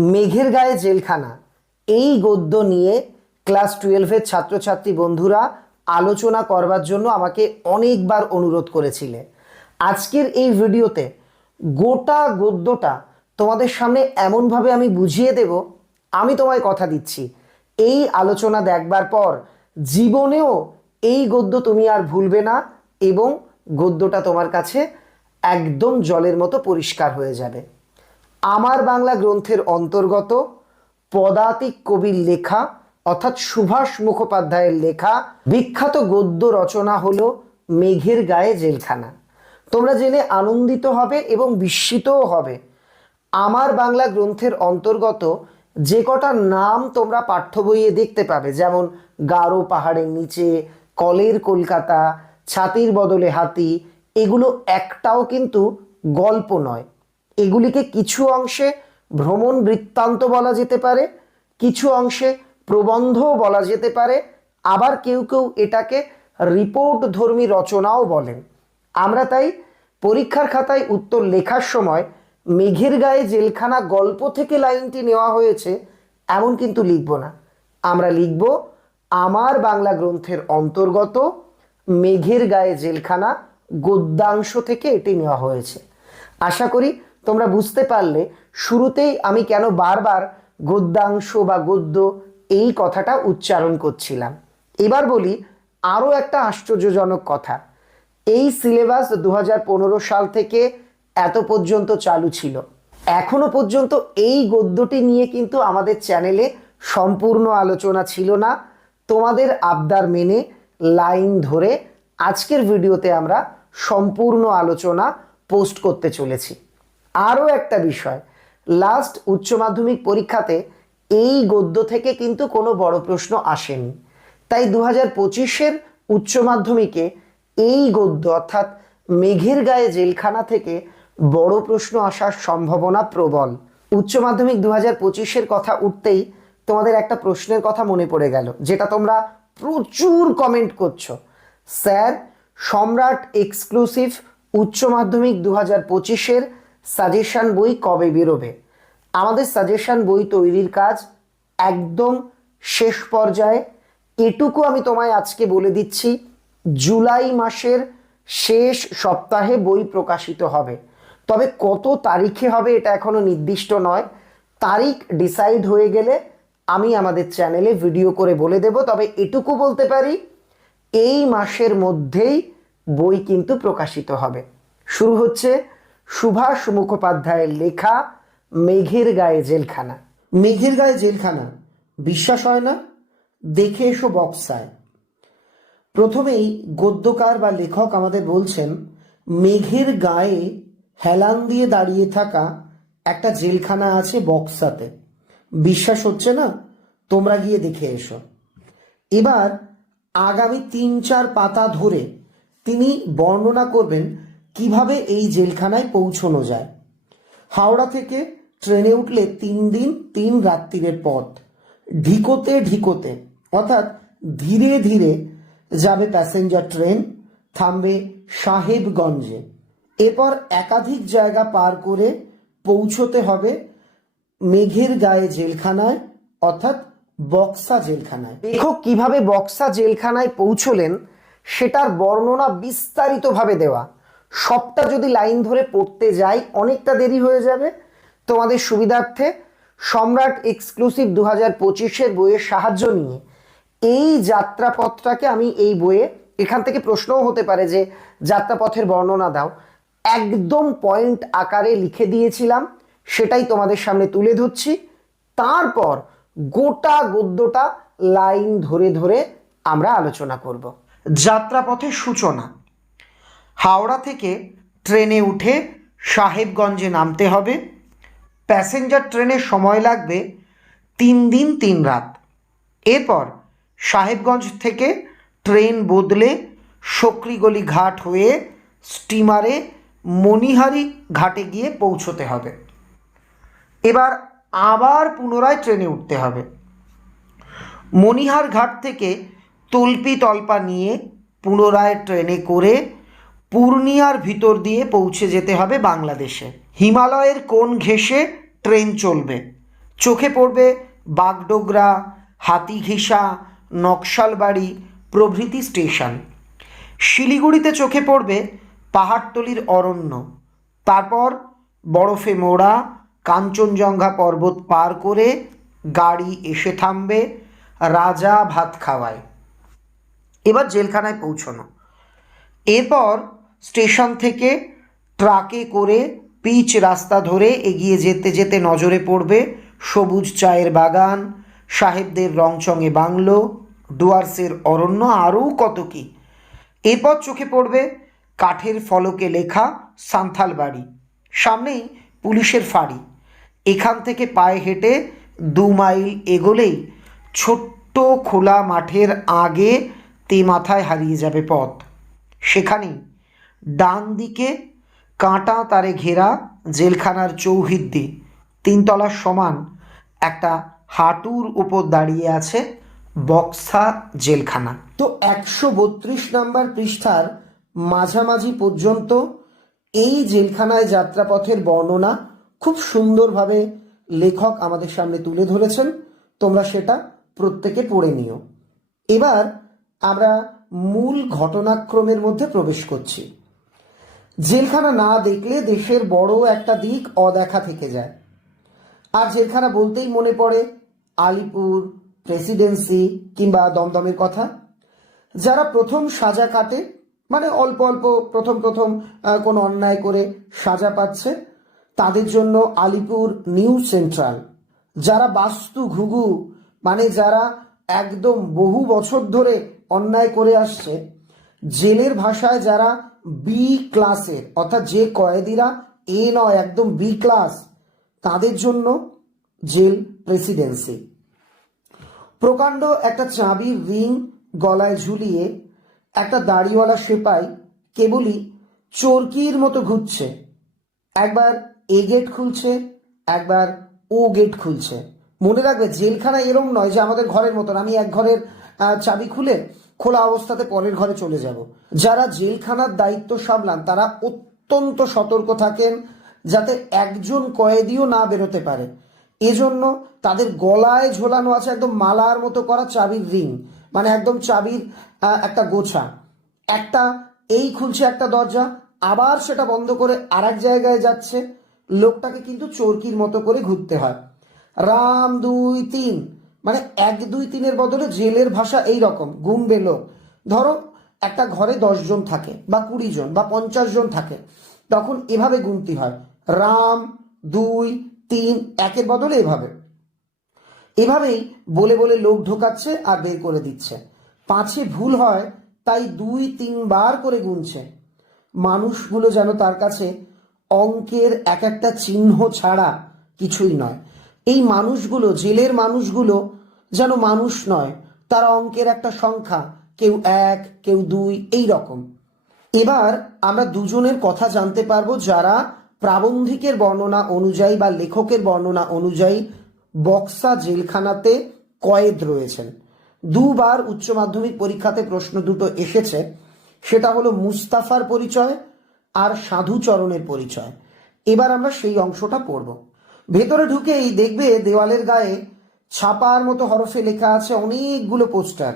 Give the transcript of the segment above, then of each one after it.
মেঘের গায়ে জেলখানা এই গদ্য নিয়ে ক্লাস 12-এর ছাত্রছাত্রী বন্ধুরা আলোচনা করবার জন্য আমাকে অনেকবার অনুরোধ করেছিলে। আজকের এই ভিডিওতে গোটা গদ্যটা তোমাদের সামনে এমনভাবে আমি বুঝিয়ে দেব, আমি তোমায় কথা দিচ্ছি এই আলোচনা দেখবার পর জীবনেও এই গদ্য তুমি আর ভুলবে না এবং গদ্যটা তোমার কাছে একদম জলের মতো পরিষ্কার হয়ে যাবে। আমার বাংলা গ্রন্থের অন্তর্গত পদাতিক কবির লেখা অর্থাৎ সুভাষ মুখোপাধ্যায়ের লেখা বিখ্যাত গদ্য রচনা হলো মেঘের গায়ে জেলখানা। তোমরা জেনে আনন্দিত হবে এবং বিস্মিতও হবে। আমার বাংলা গ্রন্থের অন্তর্গত যে কটা নাম তোমরা পাঠ্য বইয়ে দেখতে পাবে, যেমন গারো পাহাড়ের নিচে, কলের কলকাতা, ছাতির বদলে হাতি, এগুলো একটাও কিন্তু গল্প নয়। এগুলিকে কিছু অংশে ভ্রমণ বৃত্তান্ত বলা যেতে পারে, কিছু অংশে প্রবন্ধও বলা যেতে পারে, আবার কেউ কেউ এটাকে রিপোর্ট ধর্মী রচনাও বলেন। আমরা তাই পরীক্ষার খাতায় উত্তর লেখার সময় মেঘের গায়ে জেলখানা গল্প থেকে লাইনটি নেওয়া হয়েছে এমন কিন্তু লিখব না। আমরা লিখব আমার বাংলা গ্রন্থের অন্তর্গত মেঘের গায়ে জেলখানা গদ্যাংশ থেকে এটি নেওয়া হয়েছে। আশা করি তোমরা বুঝতে পারলে শুরুতেই আমি কেন বারবার গদ্যাংশ বা গদ্য এই কথাটা উচ্চারণ করছিলাম। এবার বলি আরও একটা আশ্চর্যজনক কথা। এই সিলেবাস 2015 সাল থেকে এত পর্যন্ত চালু ছিল। এখনো পর্যন্ত এই গদ্যটি নিয়ে কিন্তু আমাদের চ্যানেলে সম্পূর্ণ আলোচনা ছিল না। তোমাদের আবদার মেনে লাইন ধরে আজকের ভিডিওতে আমরা সম্পূর্ণ আলোচনা পোস্ট করতে চলেছি। আরও একটা বিষয়, লাস্ট উচ্চ মাধ্যমিক পরীক্ষাতে এই গদ্য থেকে কিন্তু কোনো বড় প্রশ্ন আসেনি, তাই 2025-এর উচ্চ মাধ্যমিকে এই গদ্য অর্থাৎ মেঘের গায়ে জেলখানা থেকে বড় প্রশ্ন আসার সম্ভাবনা প্রবল। উচ্চ মাধ্যমিক 2025-এর কথা উঠতেই তোমাদের একটা প্রশ্নের কথা মনে পড়ে গেল, যেটা তোমরা প্রচুর কমেন্ট করছো, স্যার সম্রাট এক্সক্লুসিভ উচ্চ মাধ্যমিক 2025-এর সাজেশন বই কবে বেরোবে? আমাদের সাজেশন বই তৈরির কাজ একদম শেষ পর্যায়ে। এটুকু আমি তোমায় আজকে বলে দিচ্ছি, জুলাই মাসের শেষ সপ্তাহে বই প্রকাশিত হবে। তবে কত তারিখে হবে এটা এখনো নির্দিষ্ট নয়। তারিখ ডিসাইড হয়ে গেলে আমি আমাদের চ্যানেলে ভিডিও করে বলে দেব। তবে এটুকু বলতে পারি, এই মাসের মধ্যেই বই কিন্তু প্রকাশিত হবে। শুরু হচ্ছে সুভাষ মুখোপাধ্যায়ের লেখা মেঘের গায়ে জেলখানা। মেঘের গায়ে জেলখানা বিশ্বাস হয় না? দেখে এসো বক্সায়। প্রথমেই গদ্যকার বা লেখক আমাদের বলছেন মেঘের গায়ে হেলান দিয়ে দাঁড়িয়ে থাকা একটা জেলখানা আছে বক্সাতে। বিশ্বাস হচ্ছে না? তোমরা গিয়ে দেখে এসো। এবার আগামী 3-4 পাতা ধরে তিনি বর্ণনা করবেন কিভাবে এই জেলখানায় পৌঁছানো যায়। হাওড়া থেকে ট্রেনে উঠলে 3 দিন 3 রাত্রিরের পথ, ঢিকোতে ঢিকোতে অর্থাৎ ধীরে ধীরে যাবে প্যাসেঞ্জার ট্রেন, থামবে সাহেবগঞ্জে। এরপর একাধিক জায়গা পার করে পৌঁছতে হবে মেঘের গায়ে জেলখানায় অর্থাৎ বক্সা জেলখানায়। লেখক কিভাবে বক্সা জেলখানায় পৌঁছলেন সেটার বর্ণনা বিস্তারিতভাবে দেওয়া। সবটা যদি লাইন ধরে পড়তে যাই অনেকটা দেরি হয়ে যাবে। তোমাদের সুবিধার্থে সম্রাট এক্সক্লুসিভ 2025-এর বইয়ের সাহায্য নিয়ে এই যাত্রাপথটাকে আমি এই বইয়ে, এখান থেকে প্রশ্নও হতে পারে যে যাত্রাপথের বর্ণনা দাও, একদম পয়েন্ট আকারে লিখে দিয়েছিলাম, সেটাই তোমাদের সামনে তুলে ধরছি। তারপর গোটা গদ্যটা লাইন ধরে ধরে আমরা আলোচনা করব। যাত্রাপথের সূচনা। হাওড়া থেকে ট্রেনে উঠে সাহেবগঞ্জে নামতে হবে। প্যাসেঞ্জার ট্রেনে সময় লাগবে 3 দিন 3 রাত। এরপর সাহেবগঞ্জ থেকে ট্রেন বদলে সকরিগলি ঘাট হয়ে স্টিমারে মণিহারি ঘাটে গিয়ে পৌঁছতে হবে। এবার আবার পুনরায় ট্রেনে উঠতে হবে। মণিহার ঘাট থেকে তল্পি তল্পা নিয়ে পুনরায় ট্রেনে করে পূর্ণিয়ার ভিতর দিয়ে পৌঁছে যেতে হবে বাংলাদেশে। হিমালয়ের কোণ ঘেঁষে ট্রেন চলবে, চোখে পড়বে বাগডোগরা, হাতিঘিসা, নকশালবাড়ি প্রভৃতি স্টেশন। শিলিগুড়িতে চোখে পড়বে পাহাড়তলির অরণ্য, তারপর বরফে মোড়া কাঞ্চনজঙ্ঘা পর্বত পার করে গাড়ি এসে থামবে রাজা ভাত খাওয়ায়। এবার জেলখানায় পৌঁছানো, এরপর স্টেশন থেকে ট্রাকে করে পিচ রাস্তা ধরে এগিয়ে যেতে যেতে নজরে পড়বে সবুজ চায়ের বাগান, সাহেবদের রংচঙে বাংলো, ডুয়ার্সের অরণ্য, আরও কত কী। এরপর চোখে পড়বে কাঠের ফলকে লেখা সান্থাল বাড়ি, সামনেই পুলিশের ফাঁড়ি। এখান থেকে পায়ে হেঁটে 2 মাইল এগোলেই ছোট্ট খোলা মাঠের আগে মাথায় হারিয়ে যাবে পথ। সেখানেই ডান দিকে কাঁটা তারে ঘেরা জেলখানার চৌহদ্দি, 3 তলার সমান একটা হাঁটুর উপর দাঁড়িয়ে আছে বক্সা জেলখানা। তো 132 নম্বর পৃষ্ঠার মাঝামাঝি পর্যন্ত এই জেলখানায় যাত্রাপথের বর্ণনা খুব সুন্দরভাবে লেখক আমাদের সামনে তুলে ধরেছেন। তোমরা সেটা প্রত্যেকে পড়ে নিও। এবার আমরা মূল ঘটনাক্রমের মধ্যে প্রবেশ করছি। জেলখানা না দেখলে দেশের বড় একটা দিক অদেখা থেকে যায়। আর জেলখানা বলতেই মনে পড়ে আলিপুর, প্রেসিডেন্সি কিংবা দমদমের কথা। যারা প্রথম সাজা কাটে, মানে অল্প অল্প প্রথম কোনো অন্যায় করে সাজা পাচ্ছে, তাদের জন্য আলিপুর নিউ সেন্ট্রাল। যারা বাস্তু ঘুঘু, মানে যারা একদম বহু বছর ধরে অন্যায় করে আসছে, জেলের ভাষায় যারা বি ক্লাসের, অর্থাৎ যে কয়েদিরা এ নয়, একদম বি ক্লাস, তাদের জন্য জেল প্রেসিডেন্সি। প্রকাণ্ড একটা চাবির রিং গলায় ঝুলিয়ে একটা দাড়িওয়ালা সেপাই কেবলই চরকির মতো ঘুরছে। একবার এ গেট খুলছে, একবার ও গেট খুলছে। মনে রাখবে, জেলখানা এরম নয় যে আমাদের ঘরের মতন আমি এক ঘরের চাবি খুলে খোলা অবস্থাতে পরের ঘরে চলে যাব। যারা জেলখানার দায়িত্ব সামলান তারা অত্যন্ত সতর্ক থাকেন যাতে একজন কয়েদিও না বেরোতে পারে। এজন্য তাদের গলায় ঝোলানো আছে একদম মালার মতো করা চাবির রিং, মানে একদম চাবির একটা গোছা। একটা এই খুলছে একটা দরজা, আবার সেটা বন্ধ করে আর এক জায়গায় যাচ্ছে। লোকটাকে কিন্তু চরকির মতো করে ঘুরতে হয়। রাম 2 3, মানে 1 2 3-এর বদলে জেলের ভাষা এই রকম গুনবে লোক। ধরো একটা ঘরে 10 জন থাকে বা 20 জন বা 50 জন থাকে, তখন এভাবে গুনতি হয় রাম 2 3, 1-এর বদলে এভাবেই বলে বলে লোক ঢোকাচ্ছে আর বের করে দিচ্ছে। পাঁচে ভুল হয় তাই 2 3 বার করে গুনছে। মানুষগুলো যেন তার কাছে অঙ্কের এক একটা চিহ্ন ছাড়া কিছুই নয়। এই মানুষগুলো, জেলের মানুষগুলো যেন মানুষ নয়, তারা অঙ্কের একটা সংখ্যা, কেউ 1 কেউ 2 এই রকম। এবার আমরা দুজনের কথা জানতে পারবো যারা প্রাবন্ধিকের বর্ণনা অনুযায়ী বা লেখকের বর্ণনা অনুযায়ী বক্সা জেলখানাতে কয়েদ রয়েছেন। 2 বার উচ্চ মাধ্যমিক পরীক্ষাতে প্রশ্ন দুটো এসেছে, সেটা হলো মুস্তাফার পরিচয় আর সাধুচরণের পরিচয়। এবার আমরা সেই অংশটা পড়ব। ভেতরে ঢুকেই দেখবে দেওয়ালের গায়ে ছাপার মতো হরফে লেখা আছে অনেকগুলো পোস্টার।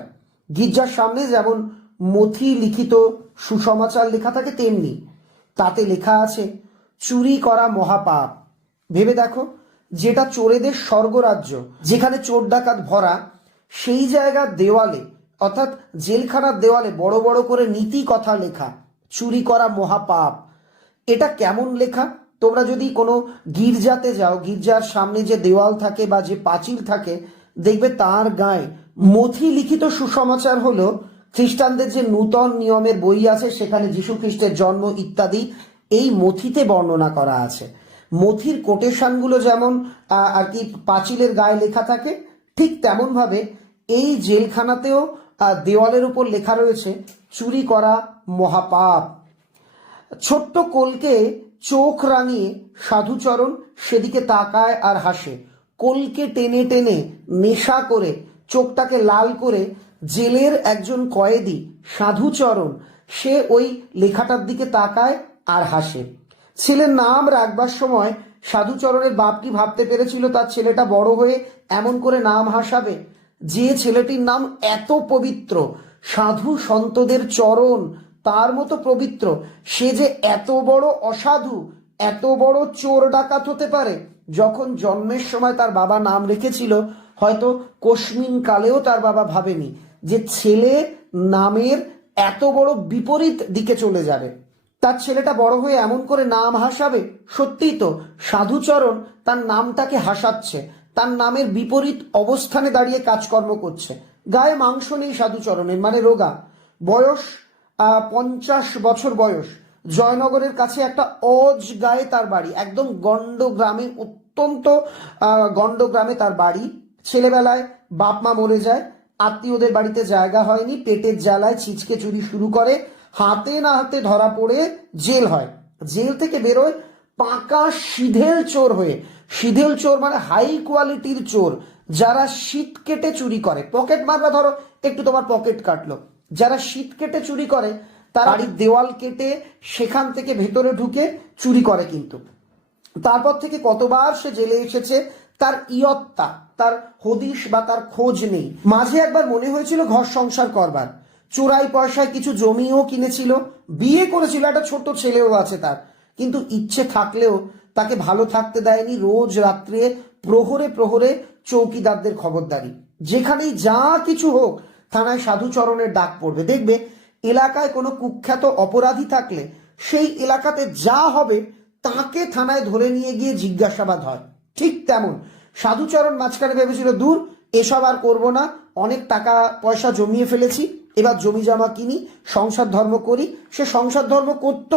গির্জার সামনে যেমন মথি লিখিত সুসমাচার লেখা থাকে, তেমনি তাতে লেখা আছে চুরি করা মহাপাপ। ভেবে দেখো, যেটা চোরেদের স্বর্গরাজ্য, যেখানে চোর ডাকাত ভরা, সেই জায়গার দেওয়ালে, অর্থাৎ জেলখানার দেওয়ালে বড় বড় করে নীতি কথা লেখা, চুরি করা মহাপাপ। এটা কেমন লেখা? তোমরা যদি কোনো গির্জাতে যাও, গির্জার সামনে যে দেওয়াল থাকে বা যে পাঁচিল থাকে, দেখবে তার গায়ে মথি লিখিত সুসমাচার হলো খ্রিস্টানদের যে নূতন নিয়মের বই আছে, সেখানে যীশু খ্রিস্টের জন্ম ইত্যাদি এই মথিতে বর্ণনা করা আছে। মথির কোটেশনগুলো যেমন আর কি পাঁচিলের গায়ে লেখা থাকে, ঠিক তেমনভাবে এই জেলখানাতেও দেওয়ালের উপর লেখা রয়েছে চুরি করা মহাপাপ। ছোট্ট কোলকে চোখ রাঙিয়ে সাধুচরণ সেদিকে তাকায় আর হাসে। কোলকে টেনে টেনে নেশা করে চোখটাকে লাল করে জেলের একজন কয়েদি সাধুচরণ, সে ওই লেখাটার দিকে তাকায় আর হাসে। ছেলের নাম রাখবার সময় সাধুচরণের বাপ কি ভাবতে পেরেছিল তার ছেলেটা বড় হয়ে এমন করে নাম হাসাবে? যে ছেলেটির নাম এত পবিত্র, সাধু সন্তদের চরণ তার মতো পবিত্র, সে যে এত বড় অসাধু, এত বড় চোর ডাকাত হতে পারে? যখন জন্মের সময় তার বাবা নাম রেখেছিল, হয়তো কোশমিন কালেও তার বাবা ভাবেনি যে ছেলে নামের এত বড় বিপরীত দিকে চলে যাবে। তার ছেলেটা বড় হয়ে এমন করে নাম হাসাবে। সত্যিই তো সাধুচরণ তার নামটাকে হাসাচ্ছে, তার নামের বিপরীত অবস্থানে দাঁড়িয়ে কাজকর্ম করছে। গায়ে মাংস নেই সাধুচরণের, মানে রোগা, বয়স 50 বছর বয়স। জয়নগরের কাছে একটা অজ গায়ে তার বাড়ি, একদম গন্ড গ্রামে, অত্যন্ত গন্ড গ্রামে তার বাড়ি। ছেলেবেলায় বাপ মা মরে যায়, আত্মীয়দের বাড়িতে জায়গা হয়নি, পেটের জ্বালায় ছিচকে চুরি শুরু করে, হাতে না হাতে ধরা পড়ে জেল হয়। জেল থেকে বেরোয় পাকা সিধেল চোর হয়ে। সিধেল চোর মানে হাই কোয়ালিটির চোর, যারা শীত কেটে চুরি করে। পকেট মাররা ধরো একটু তোমার পকেট কাটলো, যারা শীত কেটে চুরি করে তারা বাড়ির দেওয়াল কেটে সেখান থেকে ভেতরে ঢুকে চুরি করে। কিন্তু তারপর থেকে কতবার সে জেলে এসেছে, তার ইয়ত্তা, তার হদিশ বা তার খোঁজ নেই। মাঝে একবার মনে হয়েছিল ঘর সংসার করবার, চোরাই পয়সায় কিছু জমিও কিনেছিল, বিয়ে করেছিল, একটা ছোট ছেলেও আছে তার। কিন্তু ইচ্ছে থাকলেও তাকে ভালো থাকতে দেয়নি। রোজ রাত্রে প্রহরে প্রহরে চৌকিদারদের খবরদারি, যেখানেই যা কিছু হোক থানায় সাধুচরণের ডাক পড়বে। দেখবে এলাকায় কোনো কুখ্যাত অপরাধী থাকলে সেই এলাকাতে যা হবে তাকে থানায় ধরে নিয়ে গিয়ে জিজ্ঞাসাবাদ হয়। ঠিক তেমন সাধুচরণ মাঝখানে ভেবেছিল, দূর এসব আর করবো না, অনেক টাকা পয়সা জমিয়ে ফেলেছি, এবার জমি জমা কিনি, সংসার ধর্ম করি। সে সংসার ধর্ম করত,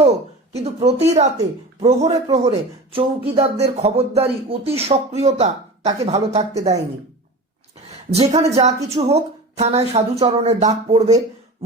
কিন্তু প্রতি রাতে প্রহরে প্রহরে চৌকিদারদের খবরদারি, অতি সক্রিয়তা তাকে ভালো থাকতে দেয়নি। যেখানে যা কিছু হোক থানায় সাধুচরণের ডাক পড়বে।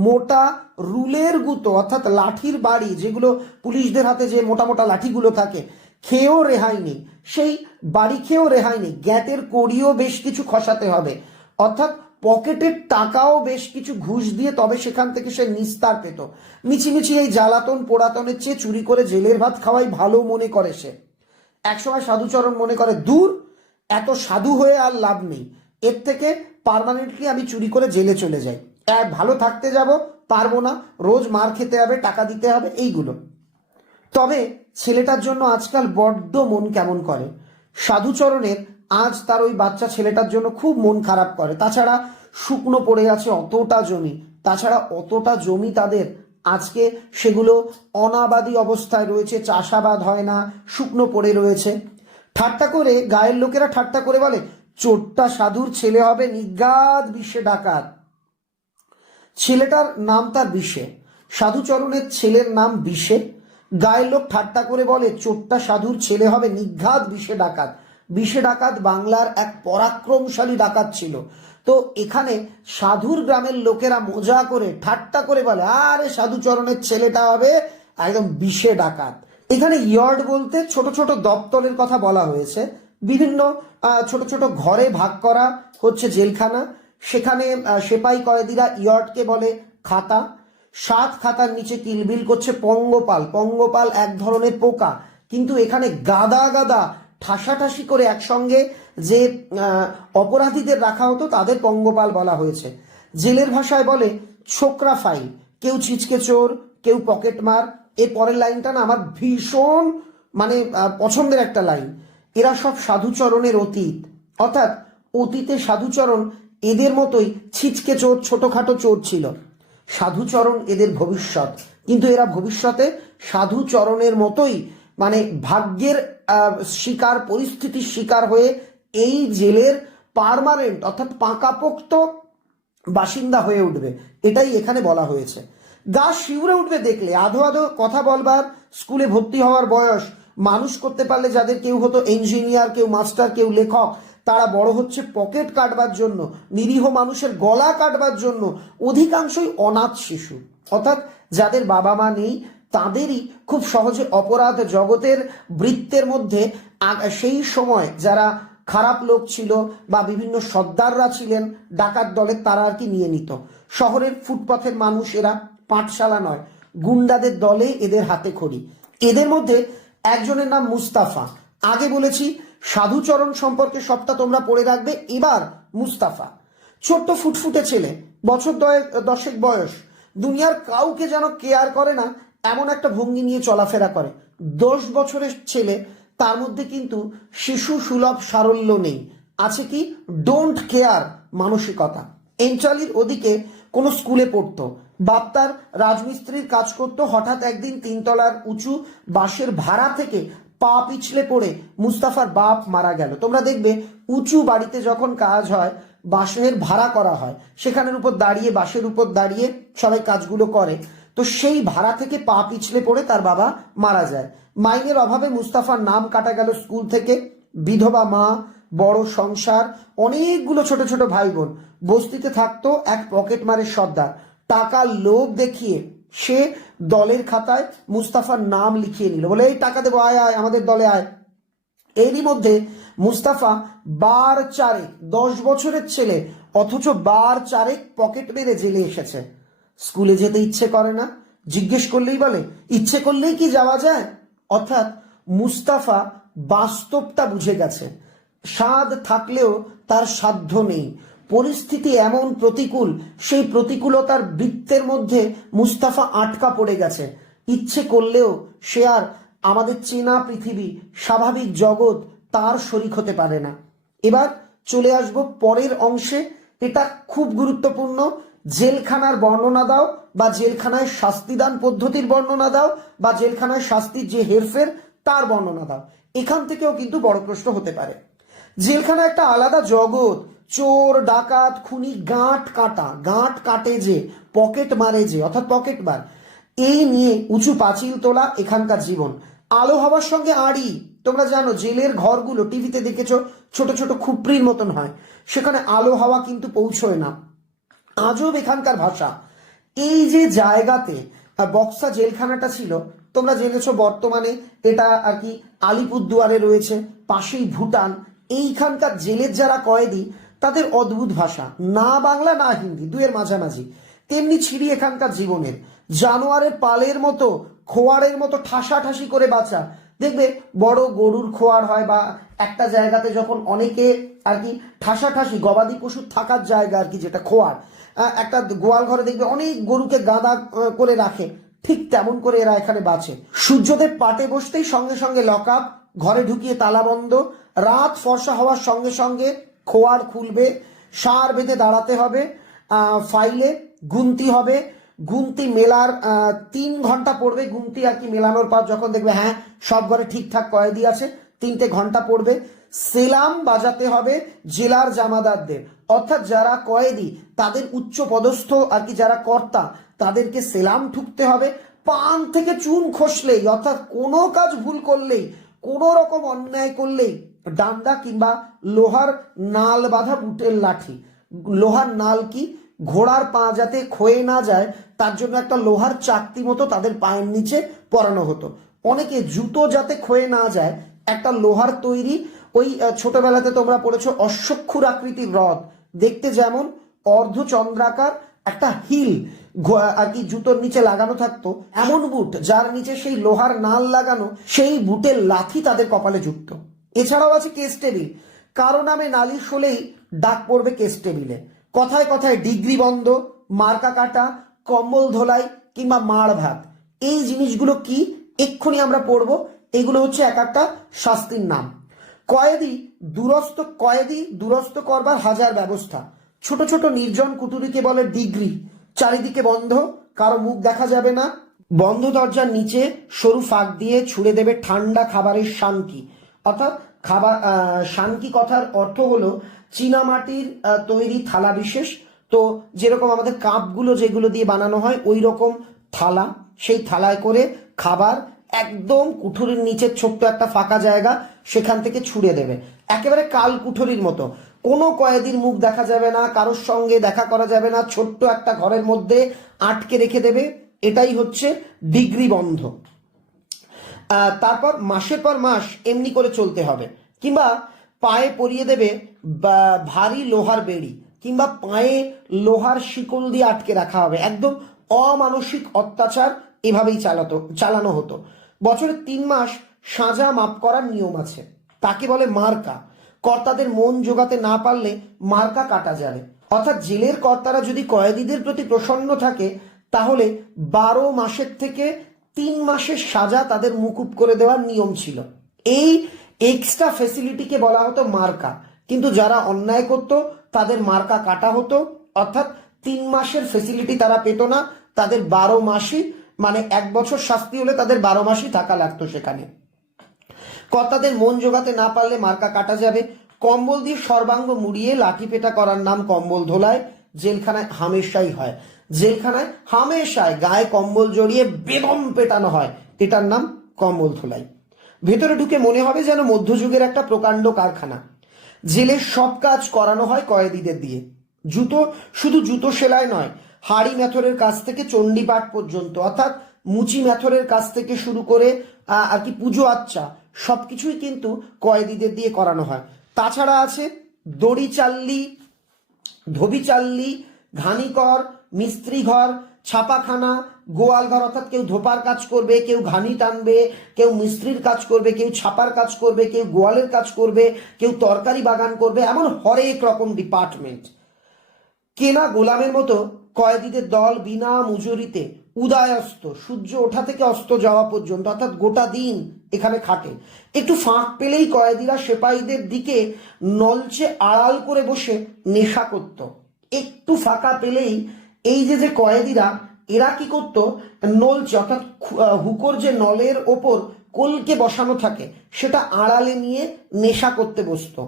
মোটা রুলের গুতো অর্থাৎ লাঠির বাড়ি, যেগুলো পুলিশদের হাতে যে মোটা মোটা লাঠিগুলো থাকে, খেয়েও রেহাই নেই। সেই বাড়ি খেয়েও রেহাই নেই, গ্যাটের কড়িও বেশ কিছু খসাতে হবে, অর্থাৎ পকেটের টাকাও বেশ কিছু ঘুষ দিয়ে তবে সেখান থেকে সে নিস্তার পেত। মিছিমিছি এই জ্বালাতন পোড়াতনের চেয়ে চুরি করে জেলের ভাত খাওয়াই ভালো মনে করে সে। একসময় সাধুচরণ মনে করে, দূর এত সাধু হয়ে আর লাভ নেই, এর থেকে পার্মানেন্টলি আমি চুরি করে জেলে চলে যাই, ভালো থাকতে যাব পারবো না, রোজ মার খেতে হবে, টাকা দিতে হবে, এইগুলো। তবে ছেলেটার জন্য আজকাল বড্ড মন কেমন করে সাধুচরণের। আজ তার ওই বাচ্চা ছেলেটার জন্য খুব মন খারাপ করে। তাছাড়া শুকনো পড়ে আছে অতটা জমি, তাছাড়া অতটা জমি তাদের আজকে সেগুলো অনাবাদি অবস্থায় রয়েছে, চাষাবাদ হয় না, শুকনো পড়ে রয়েছে। ঠাট্টা করে গায়ের লোকেরা ঠাট্টা করে বলে, চোরটা সাধুর ছেলে হবে নির্ঘাত বিষে ডাকাত। ছেলেটার নাম তার বিষে, সাধুচরণের ছেলের নাম বিষে। গায়ের লোক ঠাট্টা করে বলে, চোরটা সাধুর ছেলে হবে নির্ঘাত বিষে ডাকাত। বিষে ডাকাত বাংলার এক পরাক্রমশালী ডাকাত ছিল। তো এখানে সাধুর গ্রামের লোকেরা মজা করে ঠাট্টা করে বলে, আরে সাধুচরণের ছেলেটা হবে একদম বিষে ডাকাত। এখানে ইয়র্ড বলতে ছোট ছোট দপ্তরের কথা বলা হয়েছে। বিভিন্ন ছোট ছোট ঘরে ভাগ করা হচ্ছে জেলখানা। সেখানে সেপাই কয়েদিরা ইয়র্ডকে বলে খাতা। 7 খাতার নিচে কিলবিল করছে পঙ্গপাল। পঙ্গপাল এক ধরনের পোকা, কিন্তু এখানে গাদা গাদা ঠাসাঠাসি করে একসঙ্গে যে অপরাধীদের রাখা হতো তাদের পঙ্গপাল বলা হয়েছে। জেলের ভাষায় বলে ছোকরা ফাইল। কেউ ছিচকে চোর, কেউ পকেট মার। এর পরের লাইনটা না আমার ভীষণ মানে পছন্দের একটা লাইন। এরা সব সাধুচরণের অতীত, অর্থাৎ অতীতে সাধুচরণ এদের মতোই ছিচকে চোর, ছোটখাটো চোর ছিল। সাধুচরণ এদের ভবিষ্যৎ, কিন্তু এরা ভবিষ্যতে সাধুচরণের মতোই মানে ভাগ্যের শিকার, পরিস্থিতির শিকার হয়ে এই জেলের পার্মানেন্ট অর্থাৎ পাকাপোক্ত বাসিন্দা হয়ে উঠবে, এটাই এখানে বলা হয়েছে। গা শিউরে উঠবে দেখলে। আধো আধো কথা বলবার, স্কুলে ভর্তি হওয়ার বয়স, মানুষ করতে পারলে যাদের কেউ হতো ইঞ্জিনিয়ার, কেউ মাস্টার, কেউ লেখক, তারা বড় হচ্ছে পকেট কাটবার জন্য, নিরীহ মানুষের গলা কাটবার জন্য। অধিকাংশই অনাথ শিশু, অর্থাৎ যাদের বাবা মা নেই, তাদেরই খুব সহজে অপরাধ জগতের বৃত্তের মধ্যে সেই সময় যারা খারাপ লোক ছিল বা বিভিন্ন সর্দাররা ছিলেন ডাকাত দলের, তারা আর কি নিয়ে নিত। শহরের ফুটপাথের মানুষ এরা, পাঠশালা নয়, গুন্ডাদের দলে এদের হাতে খড়ি। এদের মধ্যে একজনের নাম মুস্তাফা। আগে বলেছি সাধুচরণ সম্পর্কে সবটা তোমরা পড়ে রাখবে। এবার মুস্তাফা, ছোট্ট ফুটফুটে ছেলে, বছর 10 বয়স, দুনিয়ার কাউকে যেন কেয়ার করে না এমন একটা ভঙ্গি নিয়ে চলাফেরা করে। 10 বছরের ছেলে, তার মধ্যে কিন্তু শিশু সুলভ সারল্য নেই, আছে কি ডোন্ট কেয়ার মানসিকতা। এনচালির ওদিকে কোনো স্কুলে পড়তো, বাপ তার রাজমিস্ত্রির কাজ করতো। হঠাৎ একদিন 3 তলার উঁচু বাঁশের ভাড়া থেকে পা পিছলে পড়ে মুস্তাফার বাপ মারা গেল। তোমরা দেখবে উঁচু বাড়িতে যখন কাজ হয়, বাঁশের ভাড়া করা হয়, সেখানের উপর দাঁড়িয়ে, বাঁশের উপর দাঁড়িয়ে সবাই কাজগুলো করে। তো সেই ভাড়া থেকে পা পিছলে পড়ে তার বাবা মারা যায়। মাইনের অভাবে মুস্তাফার নাম কাটা গেল স্কুল থেকে। বিধবা মা, বড় সংসার, অনেকগুলো ছোট ছোট ভাই বোন। বস্তিতে থাকতো এক পকেট মারের সর্দার। টাকার লোভ দেখিয়ে সে দলের খাতায় মুস্তাফার নাম লিখিয়ে নিল, বলে এই টাকা দেবো, আয় আয় আমাদের দলে আয়। এরই মধ্যে মুস্তাফা বার চারেক, 10 বছরের ছেলে, অথচ বার চারেক পকেট মেরে জেলে এসেছে। স্কুলে যেতে ইচ্ছে করে না, জিজ্ঞেস করলেই বলে ইচ্ছে করলেই কি যাওয়া যায়। অর্থাৎ মুস্তাফা বাস্তবটা বুঝে গেছে, স্বাদ থাকলেও তার সাধ্য নেই। পরিস্থিতি এমন প্রতিকূল, সেই প্রতিকূলতার বৃত্তের মধ্যে মুস্তাফা আটকা পড়ে গেছে। ইচ্ছে করলেও সে আর আমাদের চেনা পৃথিবী, স্বাভাবিক জগৎ তার শরিক হতে পারে না। এবার চলে আসব পরের অংশে। এটা খুব গুরুত্বপূর্ণ। জেলখানার বর্ণনা দাও, বা জেলখানায় শাস্তিদান পদ্ধতির বর্ণনা দাও, বা জেলখানায় শাস্তির যে হেরফের তার বর্ণনা দাও। এখান থেকেও কিন্তু বড় প্রশ্ন হতে পারে। জেলখানা একটা আলাদা জগৎ। চোর, ডাকাত, খুনি গাঁট কাটে যে, পকেট মারে যে, অর্থাৎ পকেট মার, এই নিয়ে উঁচু পাঁচিল তোলা এখানকার জীবন। আলো হওয়ার সঙ্গে আড়ি। তোমরা জানো জেলের ঘরগুলো টিভিতে দেখেছো, ছোট ছোট খুপড়ির মতন হয়, সেখানে আলো হাওয়া কিন্তু পৌঁছয় না। আজব এখানকার ভাষা। এই যে জায়গাতে বক্সা জেলখানাটা ছিল, তোমরা জেনেছো বর্তমানে এটা আর কি আলিপুরদুয়ারে রয়েছে, পাশেই ভুটান। এইখানকার জেলের যারা কয়েদি, তাদের অদ্ভুত ভাষা, না বাংলা না হিন্দি, দুয়ের মাঝামাঝি। তেমনি ছিড়ি এখানকার জীবনের। জানোয়ারের পালের মতো, খোয়ারের মতো ঠাসাঠাসি করে বাঁচা। দেখবে বড় গরুর খোয়ার হয়, বা একটা জায়গাতে যখন অনেকে আর কি ঠাসাঠাসি, গবাদি পশুর থাকার জায়গা আর কি, যেটা খোয়ার, একটা গোয়াল ঘরে দেখবে অনেক গরুকে গাদা করে রাখে, ঠিক তেমন করে এরা এখানে বাঁচে। সূর্যদেব পাটে বসতেই সঙ্গে সঙ্গে লক আপ, ঘরে ঢুকিয়ে তালা বন্ধ। রাত ফর্সা হওয়ার সঙ্গে সঙ্গে খোয়ার খুলবে, সার বেঁধে দাঁড়াতে হবে, ফাইলে গুনতি হবে। গুনতি মেলার 3 ঘন্টা পড়বে, গুনতি আর কি মেলানোর পর যখন দেখবে হ্যাঁ সব ঘরে ঠিকঠাক কয়েদি আছে, 3টে ঘন্টা পড়বে। সেলাম বাজাতে হবে জেলার জামাদারদের, অর্থাৎ যারা কয়েদি তাদের উচ্চ পদস্থ আর কি যারা কর্তা, তাদেরকে সেলাম ঠুকতে হবে। পান থেকে চুন খসলেই, অর্থাৎ কোনো কাজ ভুল করলেই, কোনো রকম অন্যায় করলেই ডান্ডা কিংবা লোহার নাল বাঁধা বুটের লাঠি। লোহার নাল কি, ঘোড়ার পা যাতে ক্ষয়ে না যায় তার জন্য একটা লোহার চাকতি মতো তাদের পায়ের নিচে পরানো হতো। অনেকে জুতো যাতে ক্ষয়ে না যায়, একটা লোহার তৈরি, ওই ছোটবেলাতে তোমরা পড়েছো অশ্বক্ষুর আকৃতির রড, দেখতে যেমন অর্ধচন্দ্রাকার, একটা হিল আর কি জুতোর নিচে লাগানো থাকতো, এমন বুট যার নিচে সেই লোহার নাল লাগানো, সেই বুটের লাথি তাদের কপালে যুক্ত। এছাড়াও আছে কেস টেবিল। কারো নামে নালিশ হলেই ডাক পড়বে কেস টেবিলে। কথায় কথায় ডিগ্রি বন্ধ, মার্কা কাটা, কম্বল ধোলাই কিংবা মাড় ভাত, এই জিনিসগুলো কি এক্ষুনি আমরা পড়বো। এগুলো হচ্ছে এক একটা শাস্তির নাম। কয়েদি দুরস্ত করবার হাজার ব্যবস্থা। ছোট ছোট নির্জন কুটুরিকে বলে ডিগ্রি। চারিদিকে বন্ধ, কারো মুখ দেখা যাবে না। বন্ধ দরজার নিচে সরু ফাঁক দিয়ে ছুড়ে দেবে ঠান্ডা খাবারের শানকি। অর্থাৎ খাবার, শানকি কথার অর্থ হলো চীনামাটির তৈরি থালা বিশেষ। তো যেরকম আমাদের কাপগুলো যেগুলো দিয়ে বানানো হয়, ওই রকম থালা, সেই থালায় করে খাবার একদম কুঠুরির নিচে ছোট্ট একটা ফাঁকা জায়গা, সেখান থেকে ছুড়ে দেবে, একেবারে কাল কুঠুরির মতো। কোনো কয়েদির মুখ দেখা যাবে না, কারোর সঙ্গে দেখা করা যাবে না, ছোট্ট একটা ঘরের মধ্যে আটকে রেখে দেবে। এটাই হচ্ছে ডিগ্রি বন্ধ। তারপর মাসের পর মাস এমনি করে চলতে হবে, কিংবা পায়ে পরিয়ে দেবে ভারী লোহার বেড়ি, কিংবা পায়ে লোহার শিকল দিয়ে আটকে রাখা হবে। একদম অমানসিক অত্যাচার এভাবেই চালানো হতো। বছরে 3 মাস সাজা মাপ করার নিয়ম আছে, তাকে বলে মার্কা। কর্তাদের মন জোগাতে না পারলে মার্কা কাটা যাবে। অর্থাৎ জেলের কর্তারা যদি কয়েদিদের প্রতি প্রসন্ন থাকে তাহলে 12 মাসের থেকে 3 মাসের সাজা তাদের মুকুব করে দেওয়ার নিয়ম ছিল। এই এক্সট্রা ফেসিলিটিকে বলা হতো মার্কা। কিন্তু যারা অন্যায় করত তাদের মার্কা কাটা হতো, অর্থাৎ 3 মাসের ফেসিলিটি তারা পেত না, তাদের 12 মাসই, মানে 1 বছর শাস্তি হলে তাদের 12 মাসই থাকা লাগতো সেখানে। কর্তাদের মন জোগাতে না পারলে মার্কা কাটা যাবে। কম্বল দিয়ে সর্বাঙ্গ মুড়িয়ে লাঠি পেটা করার নাম কম্বল ধোলাই। জেলখানায় হামেশাই হয়, জেলখানায় হামেশায় গায়ে কম্বল জড়িয়ে বেদম পেটানো হয়, এটার নাম কম্বল ধোলাই। ভেতরে ঢুকে মনে হবে যেন মধ্যযুগের একটা প্রকাণ্ড কারখানা। জেলের সব কাজ করানো হয় কয়েদিদের দিয়ে। শুধু জুতো সেলাই নয়, হাড়ি মেথরের কাছ থেকে চণ্ডীপাঠ পর্যন্ত, অর্থাৎ মুচি মেথরের কাছ থেকে শুরু করে আর কি পুজো আচ্চা সবকিছুই কিন্তু কয়েদিদের দিয়ে করানো হয়। তাছাড়া আছে দড়ি চাল্লি, ধোবি চাল্লি, ঘানিকর, মিস্ত্রি ঘর, ছাপাখানা, গোয়াল ঘর, অর্থাৎ কেউ ধোপার কাজ করবে, কেউ ঘানি টানবে, কেউ মিস্ত্রির কাজ করবে, কেউ ছাপার কাজ করবে, কেউ গোয়ালের কাজ করবে, কেউ তরকারি বাগান করবে, এমন হরেক রকম ডিপার্টমেন্ট। কেনা গোলামের মতো কয়েদিদের দল বিনা মজুরিতে উদয়াস্ত, সূর্য ওঠা থেকে অস্ত যাওয়া পর্যন্ত, অর্থাৎ গোটা দিন এখানে খাটে। একটু ফাঁক পেলেই কয়েদিরা সেপাহীদের দিকে নলচে আড়াল করে বসে নেশা করত। একটু ফাঁকা পেলেই এই যে কয়েদিরা এরা কি করত, নলচে অর্থাৎ হুকোর যে নলের ওপর কলকে বসানো থাকে সেটা আড়ালে নিয়ে নেশা করতে বসতো।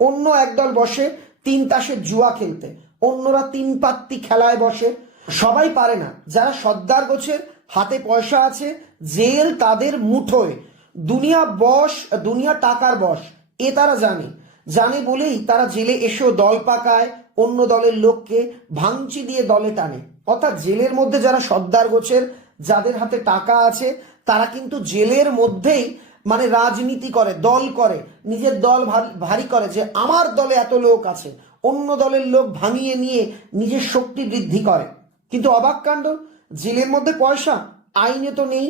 অন্য একদল বসে 3 তাসের জুয়া খেলতে, অন্যরা 3 পাত্তি খেলায় বসে। সবাই পারে না, যারা সর্দার গোছের হাতে পয়সা আছে, জেল তাদের মুঠোয়, দুনিয়া টাকার বশ, এ তারা জানে বলেই তারা জেলে এসেও দল পাকায়, অন্য দলের লোককে ভাঙচি দিয়ে দলে টানে। অর্থাৎ জেলের মধ্যে যারা সর্দার গোছের, যাদের হাতে টাকা আছে, তারা কিন্তু জেলের মধ্যেই মানে রাজনীতি করে, দল করে, নিজের দল ভারী করে যে আমার দলে এত লোক আছে, অন্য দলের লোক ভাঙিয়ে নিয়ে নিজের শক্তি বৃদ্ধি করে। কিন্তু অবাক কাণ্ড, জেলের মধ্যে পয়সা, আইনে তো নেই।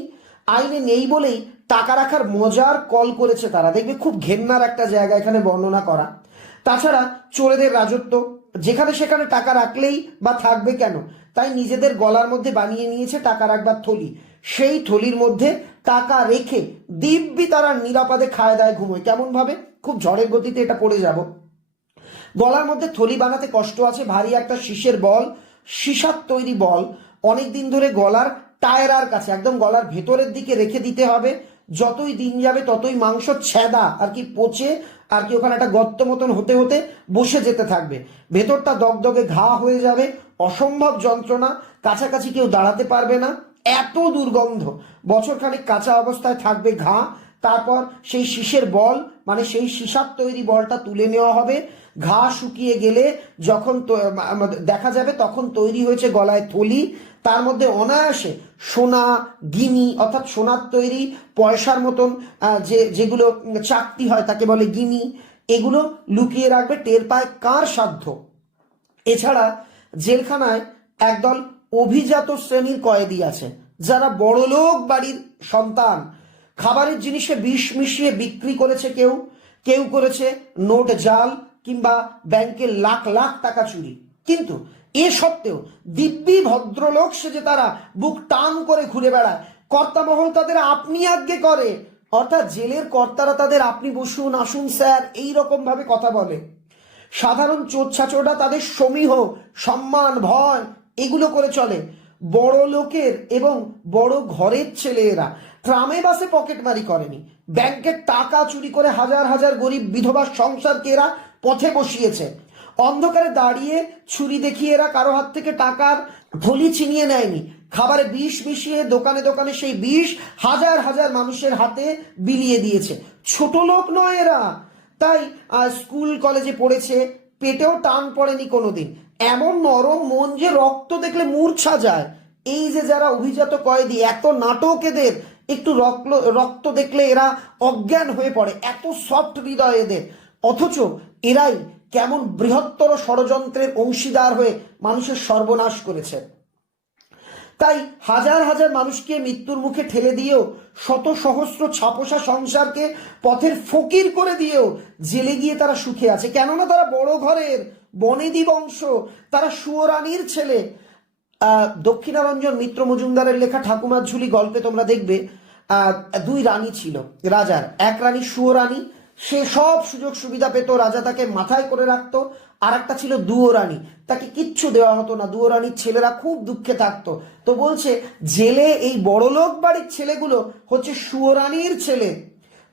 আইনে নেই বলেই টাকা রাখার মজার কল করেছে তারা। দেখবে খুব ঘেন্নার একটা জায়গা এখানে বর্ণনা করা। তাছাড়া চোরেদের রাজত্ব, যেখানে সেখানে টাকা রাখলেই বা থাকবে কেন, তাই নিজেদের গলার মধ্যে বানিয়ে নিয়েছে টাকা রাখবার থলি। সেই থলির মধ্যে টাকা রেখে দিব্যি তারা নিরাপদে খায় দায় ঘুমোয়। কেমন ভাবে, খুব ঝড়ের গতিতে এটা পড়ে যাব। গলার মধ্যে থলি বানাতে কষ্ট আছে, ভারী একটা শীষের বল, সীসার তৈরি বল অনেক দিন ধরে গলার টায়রার কাছে একদম গলার ভেতরের দিকে রেখে দিতে হবে। যতই দিন যাবে ততই মাংস ছেদা আর কি পচে আর কি ওখানে একটা গর্ত মতন হতে হতে বসে যেতে থাকবে, ভেতরটা দগদগে ঘা হয়ে যাবে, অসম্ভব যন্ত্রণা, কাছাকাছি কেউ দাঁড়াতে পারবে না, এত দুর্গন্ধ। বছরখানেক কাঁচা অবস্থায় থাকবে ঘা। তারপর সেই শীষের বল মানে সেই সীসার তৈরি বলটা তুলে নেওয়া হবে। ঘা শুকিয়ে গেলে যখন দেখা যাবে তখন তৈরি হয়েছে গলায় থলি। তার মধ্যে অনায়াসে সোনা, গিনি অর্থাৎ সোনার তৈরি পয়সার মতন যেগুলো চাকতি হয় তাকে বলে গিনি, এগুলো লুকিয়ে রাখবে, টের পায় কার সাধ্য। এছাড়া জেলখানায় একদল অভিজাত শ্রেণীর কয়েদি আছে, যারা বড়লোক বাড়ির সন্তান। খাবারের জিনিসে বিষ মিশিয়ে বিক্রি করেছে কেউ করেছে নোট জাল কিংবা ব্যাংকের লাখ লাখ টাকা চুরি। কিন্তু এ সত্ত্বেও দিব্যি ভদ্রলোক সেজে তারা বুক টান করে ঘুরে বেড়ায়। কর্তামহল তাদের আপনি আজ্ঞে করে, অর্থাৎ জেলের কর্তারা তাদের আপনি বসুন, আসুন স্যার, এই রকম ভাবে কথা বলে। সাধারণ চোর ছাচোরা তাদের সমীহ, সম্মান, ভয় এগুলো করে চলে। বড় লোকের এবং বড় ঘরের ছেলে এরা ট্রামে বাসে পকেটমারি করেনি, ব্যাংকের টাকা চুরি করে হাজার হাজার গরিব বিধবার সংসারকে এরা পথে বসিয়েছে। অন্ধকারে দাঁড়িয়ে ছুরি দেখিয়ে এরা কারো হাত থেকে টাকার থলি ছিনিয়ে নেয়নি। খাবারে বিষ মিশিয়ে দোকানে দোকানে সেই বিষ হাজার হাজার মানুষের হাতে বিলিয়ে দিয়েছে। ছোট লোক নয় এরা, তাই স্কুল কলেজে পড়েছে, পেটেও টান পড়েনি কোনোদিন। এমন নরম মন যে রক্ত দেখলে মূর্ছা যায়। এই যে যারা অভিজাত কয়েদি, এত নাটক এদের, একটু রক্ত দেখলে এরা অজ্ঞান হয়ে পড়ে, এত সফট হৃদয় এদের। অথচ এরাই কেমন বৃহত্তর ষড়যন্ত্রের অংশীদার হয়ে মানুষের সর্বনাশ করেছে। তাই হাজার হাজার মানুষকে মৃত্যুর মুখে ঠেলে দিয়েও, শত সহস্র ছাপোষা সংসারকে পথের ফকির করে দিয়েও জেলে গিয়ে তারা সুখে আছে। কেননা তারা বড় ঘরের বনেদি বংশ, তারা সুয়োরানীর ছেলে। দক্ষিণারঞ্জন মিত্র মজুমদারের লেখা ঠাকুমার ঝুলি গল্পে তোমরা দেখবে দুই রানী ছিল রাজার। এক রানী সুয়োরানী, সে সব সুযোগ সুবিধা পেত, রাজা তাকে মাথায় করে রাখতো। আর একটা ছিল দুয়োরানী, তাকে কিচ্ছু দেওয়া হতো না। দুয়োরানীর ছেলেরা খুব দুঃখে থাকতো। তো বলছে জেলে এই বড়লোক বাড়ির ছেলেগুলো হচ্ছে সুয়োরানীর ছেলে।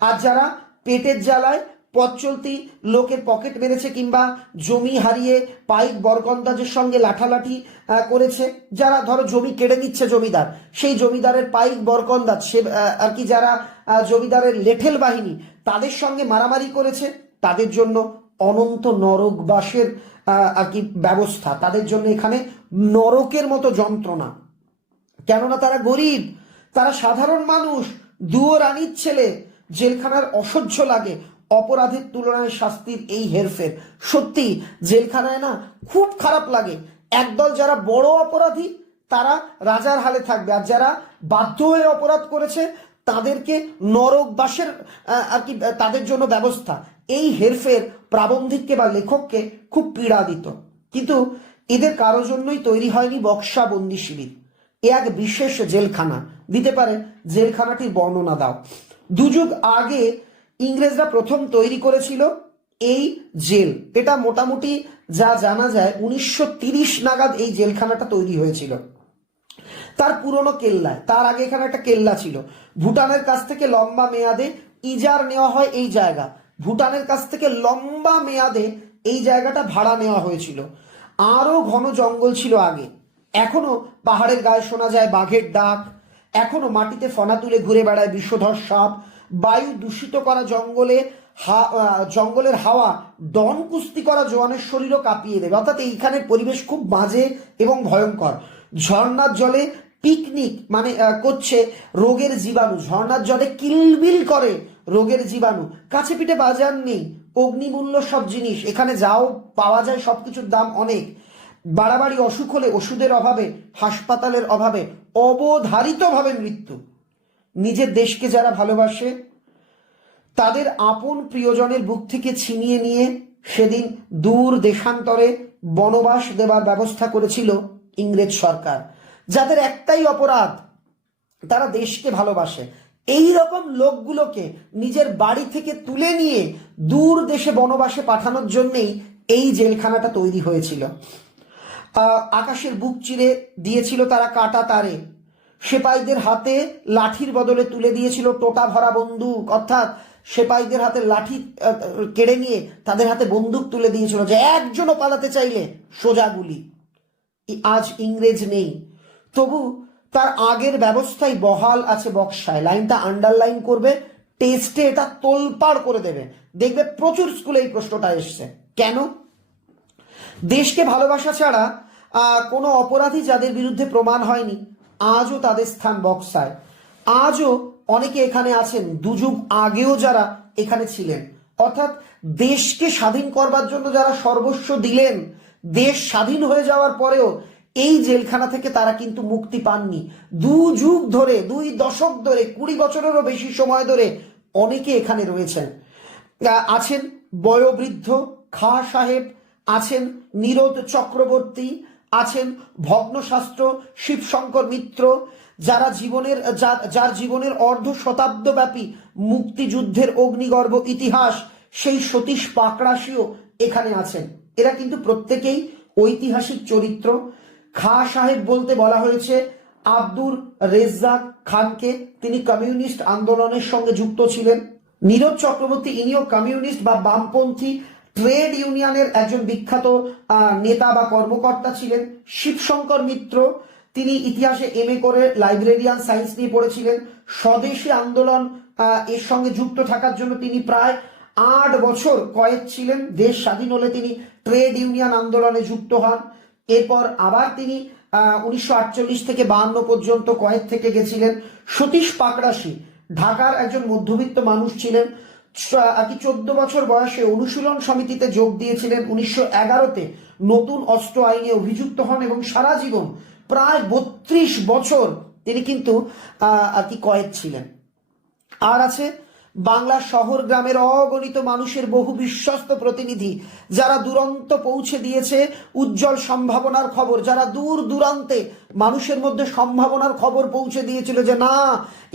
আর যারা পেটের জ্বালায় পথ চলতি লোকের পকেট মেরেছে কিংবা জমি হারিয়ে পাইক বরকন্দাজের সঙ্গে লাঠালাঠি করেছে, যারা ধরো জমি কেড়ে নিচ্ছে জমিদার, সেই জমিদারের পাইক বরকন্দাজ, সে আর কি যারা জমিদারের লেঠেল বাহিনী, তাদের সঙ্গে মারামারি করেছে, তাদের জন্য অনন্ত নরকবাসের আর কি ব্যবস্থা। তাদের জন্য এখানে নরকের মতো যন্ত্রণা, কেননা তারা গরিব, তারা সাধারণ মানুষ, দুয়ো রানীর ছেলে। জেলখানার অসহ্য লাগে অপরাধের তুলনায় শাস্তির এই হেরফের। সত্যি জেলখানায় না খুব খারাপ লাগে। একদল যারা বড় অপরাধী তারা রাজার হালে থাকবে, আর যারা বাধ্য হয়ে অপরাধ করেছে তাদেরকে নরকবাসের আর কি তাদের জন্য ব্যবস্থা। এই হেরফের প্রাবন্ধিককে বা লেখককে খুব পীড়া দিত। কিন্তু এদের কারো জন্যই তৈরি হয়নি বক্সা বন্দি শিবির। এ এক বিশেষ জেলখানা। দিতে পারে জেলখানাটির বর্ণনা দাও। দুযুগ আগে ইংরেজরা প্রথম তৈরি করেছিল এই জেল। এটা মোটামুটি যা জানা যায় 1930 নাগাদ এই জেলখানাটা তৈরি হয়েছিল। তার পুরনো কেল্লায়, তার আগে এখানে একটা কেল্লা ছিল। ভুটানের কাছ থেকে লম্বা মেয়াদে ইজার নেওয়া হয় এই জায়গা। ভুটানের কাছ থেকে লম্বা মেয়াদে এই জায়গাটা ভাড়া নেওয়া হয়েছিল। আরো ঘন জঙ্গল ছিল আগে। এখনো পাহাড়ের গায়ে শোনা যায় বাঘের ডাক, এখনো মাটিতে ফনা তুলে ঘুরে বেড়ায় বিষধর সাপ। বায়ু দূষিত করা জঙ্গলের হাওয়া ডন কুস্তি করা জোয়ানের শরীরও কাঁপিয়ে দেবে। অর্থাৎ এইখানের পরিবেশ খুব বাজে এবং ভয়ঙ্কর। ঝর্ণার জলে পিকনিক মানে করছে রোগের জীবাণু, ঝর্ণার জলে কিলবিল করে রোগের জীবাণু। কাছে পিঠে বাজার নেই, অগ্নিমূল্য সব জিনিস এখানে যাও পাওয়া যায়, সবকিছুর দাম অনেক। বাড়াবাড়ি অসুখ হলে ওষুধের অভাবে, হাসপাতালের অভাবে অবধারিতভাবে মৃত্যু। নিজের দেশকে যারা ভালোবাসে তাদের আপন প্রিয়জনের বুক থেকে ছিনিয়ে নিয়ে সেদিন দূর দেশান্তরে বনবাস দেবার ব্যবস্থা করেছিল ইংরেজ সরকার। যাদের একটাই অপরাধ, তারা দেশকে ভালোবাসে, এই রকম লোকগুলোকে নিজের বাড়ি থেকে তুলে নিয়ে দূর দেশে বনবাসে পাঠানোর জন্যেই এই জেলখানাটা তৈরি হয়েছিল। আকাশের বুক চিরে দিয়েছিল তারা কাটা তারে, সেপাইদের হাতে লাঠির বদলে তুলে দিয়েছিল টোটা ভরা বন্দুক। অর্থাৎ সেপাইদের হাতে লাঠি কেড়ে নিয়ে তাদের হাতে বন্দুক তুলে দিয়েছিল, যে একজনও পালাতে চাইলে সোজা গুলি। আজ ইংরেজ নেই, তবু তার আগের ব্যবস্থাই বহাল আছে বক্সায়। লাইনটা আন্ডারলাইন করবে, টেস্টে এটা তোলপাড় করে দেবে। দেখবে প্রচুর স্কুলে এই প্রশ্নটা এসছে। কেন? দেশকে ভালোবাসা ছাড়া কোনো অপরাধী যাদের বিরুদ্ধে প্রমাণ হয়নি, আজও তাদের স্থান বক্সায়। আজও অনেকে এখানে আছেন দুযুগ আগেও যারা এখানে ছিলেন। অর্থাৎ দেশকে স্বাধীন করবার জন্য যারা সর্বস্ব দিলেন, দেশ স্বাধীন হয়ে যাওয়ার পরেও এই জেলখানা থেকে তারা কিন্তু মুক্তি পাননি। দুযুগ ধরে, 2 দশক ধরে, 20 বছরেরও বেশি সময় ধরে অনেকে এখানে রয়েছেন। আছেন বয়োবৃদ্ধ খাঁ সাহেব, আছেন নীরদ চক্রবর্তী, আছেন ভগ্নশাস্ত্র শিবশঙ্কর মিত্র, যার জীবনের অর্ধ শতাব্দব্যাপী মুক্তিযুদ্ধের অগ্নিগর্ভ ইতিহাস, সেই সতীশ পাকড়াশিও এখানে আছেন। এরা কিন্তু প্রত্যেকেই ঐতিহাসিক চরিত্র। খাঁ সাহেব বলতে বলা হয়েছে আব্দুর রেজ্জাক খানকে, তিনি কমিউনিস্ট আন্দোলনের সঙ্গে যুক্ত ছিলেন। নীরদ চক্রবর্তী, ইনিও কমিউনিস্ট বা বামপন্থী ট্রেড ইউনিয়নের একজন বিখ্যাত নেতা বা কর্মকর্তা ছিলেন। শিবশঙ্কর মিত্র, তিনি ইতিহাসে এমএ করে লাইব্রেরিয়ান সায়েন্স নিয়ে পড়েছিলেন। স্বদেশী আন্দোলন এর সঙ্গে যুক্ত থাকার জন্য তিনি প্রায় 8 বছর কয়েদ ছিলেন। দেশ স্বাধীন হলে তিনি ট্রেড ইউনিয়ন আন্দোলনে যুক্ত হন। এরপর আবার তিনি 1948 থেকে 52 পর্যন্ত কয়েদ থেকে গেছিলেন। সতীশ পাকড়াশি ঢাকার একজন মধ্যবিত্ত মানুষ ছিলেন। 14 বছর বয়সে অনুশীলন সমিতিতে যোগ দিয়েছিলেন। 1911-তে নতুন অস্ত্র আইনে অভিযুক্ত হন এবং সারা জীবন প্রায় 32 বছর তিনি কিন্তু আর কি কয়েদ ছিলেন। আর আছে বাংলার শহর গ্রামের অগণিত মানুষের বহু বিশ্বস্ত প্রতিনিধি, যারা দুরন্ত পৌঁছে দিয়েছে উজ্জ্বল সম্ভাবনার খবর, যারা দূর দূরান্তে মানুষের মধ্যে সম্ভাবনার খবর পৌঁছে দিয়েছিল যে না,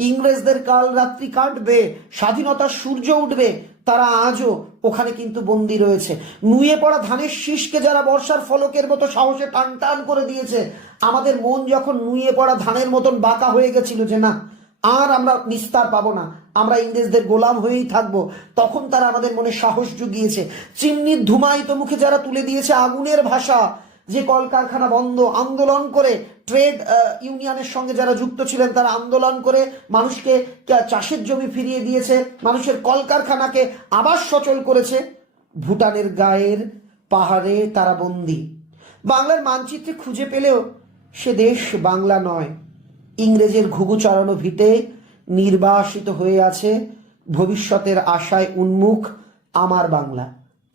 ইংরেজদের কাল রাত্রি কাটবে, স্বাধীনতার সূর্য উঠবে, তারা আজও ওখানে কিন্তু বন্দী রয়েছে। নুয়ে পড়া ধানের শীষকে যারা বর্ষার ফলকের মতো সাহসে টান টান করে দিয়েছে, আমাদের মন যখন নুয়ে পড়া ধানের মতন বাঁকা হয়ে গেছিল যে না, আর আমরা নিস্তার পাবো না, আমরা ইংরেজদের গোলাম হয়েই থাকবো, তখন তারা আমাদের মনে সাহস জুগিয়েছে। চিমনির ধুমায়িত মুখে যারা তুলে দিয়েছে আগুনের ভাষা, যে কলকারখানা বন্ধ আন্দোলন করে, ট্রেড ইউনিয়নের সঙ্গে যারা যুক্ত ছিলেন তারা আন্দোলন করে মানুষকে চাষের জমি ফিরিয়ে দিয়েছে, মানুষের কলকারখানাকে আবার সচল করেছে। ভুটানের গায়ের পাহাড়ে তারা বন্দী। বাংলার মানচিত্রে খুঁজে পেলেও সে দেশ বাংলা নয়, ইংরেজের ঘুঘু চড়ানো ভিটে নির্বাসিত হয়ে আছে ভবিষ্যতের আশায় উন্মুখ আমার বাংলা।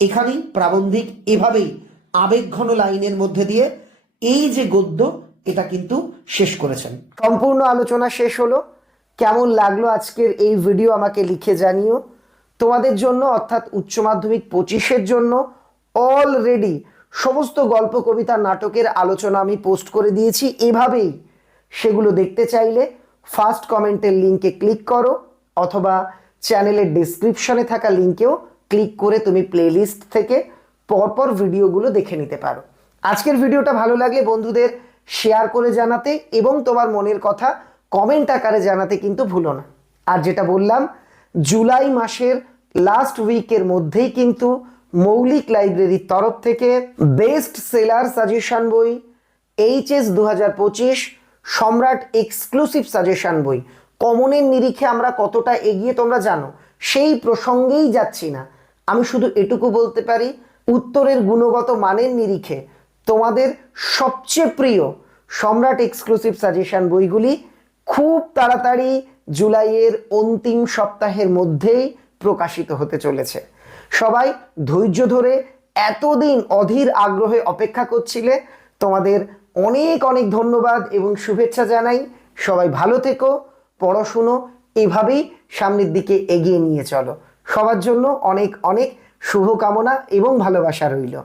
এখানেই প্রাবন্ধিক এভাবেই আবেগঘন লাইনের মধ্যে দিয়ে এই যে গদ্য, এটা কিন্তু শেষ করেছেন। সম্পূর্ণ আলোচনা শেষ হলো। কেমন লাগলো আজকের এই ভিডিও আমাকে লিখে জানিও। তোমাদের জন্য অর্থাৎ উচ্চ মাধ্যমিক 25-এর জন্য অলরেডি সমস্ত গল্প কবিতা নাটকের আলোচনা আমি পোস্ট করে দিয়েছি। এভাবেই সেগুলো দেখতে চাইলে ফার্স্ট কমেন্টের লিঙ্কে ক্লিক করো, অথবা চ্যানেলের ডেসক্রিপশনে থাকা লিঙ্কেও ক্লিক করে তুমি প্লেলিস্ট থেকে পরপর ভিডিওগুলো দেখে নিতে পারো। আজকের ভিডিওটা ভালো লাগলে বন্ধুদের শেয়ার করে জানাতে এবং তোমার মনের কথা কমেন্ট আকারে জানাতে কিন্তু ভুলো না। আর যেটা বললাম, জুলাই মাসের লাস্ট উইকের মধ্যেই কিন্তু মৌলিক লাইব্রেরির তরফ থেকে বেস্ট সেলার সাজেশন বই, এইচএস 2025 সম্রাট এক্সক্লুসিভ সাজেশন বই, কমনের নিরিখে আমরা কতটা এগিয়ে তোমরা জানো, সেই প্রসঙ্গেই যাচ্ছি না। আমি শুধু এটুকু বলতে পারি, উত্তরের গুণগত মানের নিরিখে তোমাদের সবচেয়ে প্রিয় সম্রাট এক্সক্লুসিভ সাজেশন বইগুলি খুব তাড়াতাড়ি জুলাইয়ের অন্তিম সপ্তাহের মধ্যেই প্রকাশিত হতে চলেছে। সবাই ধৈর্য ধরে এতদিন অধীর আগ্রহে অপেক্ষা করছিলে, তোমাদের অনেক অনেক ধন্যবাদ এবং শুভেচ্ছা জানাই। সবাই ভালো থেকো, পড়াশুনো এভাবেই সামনের দিকে এগিয়ে নিয়ে চলো। সবার জন্য অনেক অনেক শুভকামনা এবং ভালোবাসা রইল।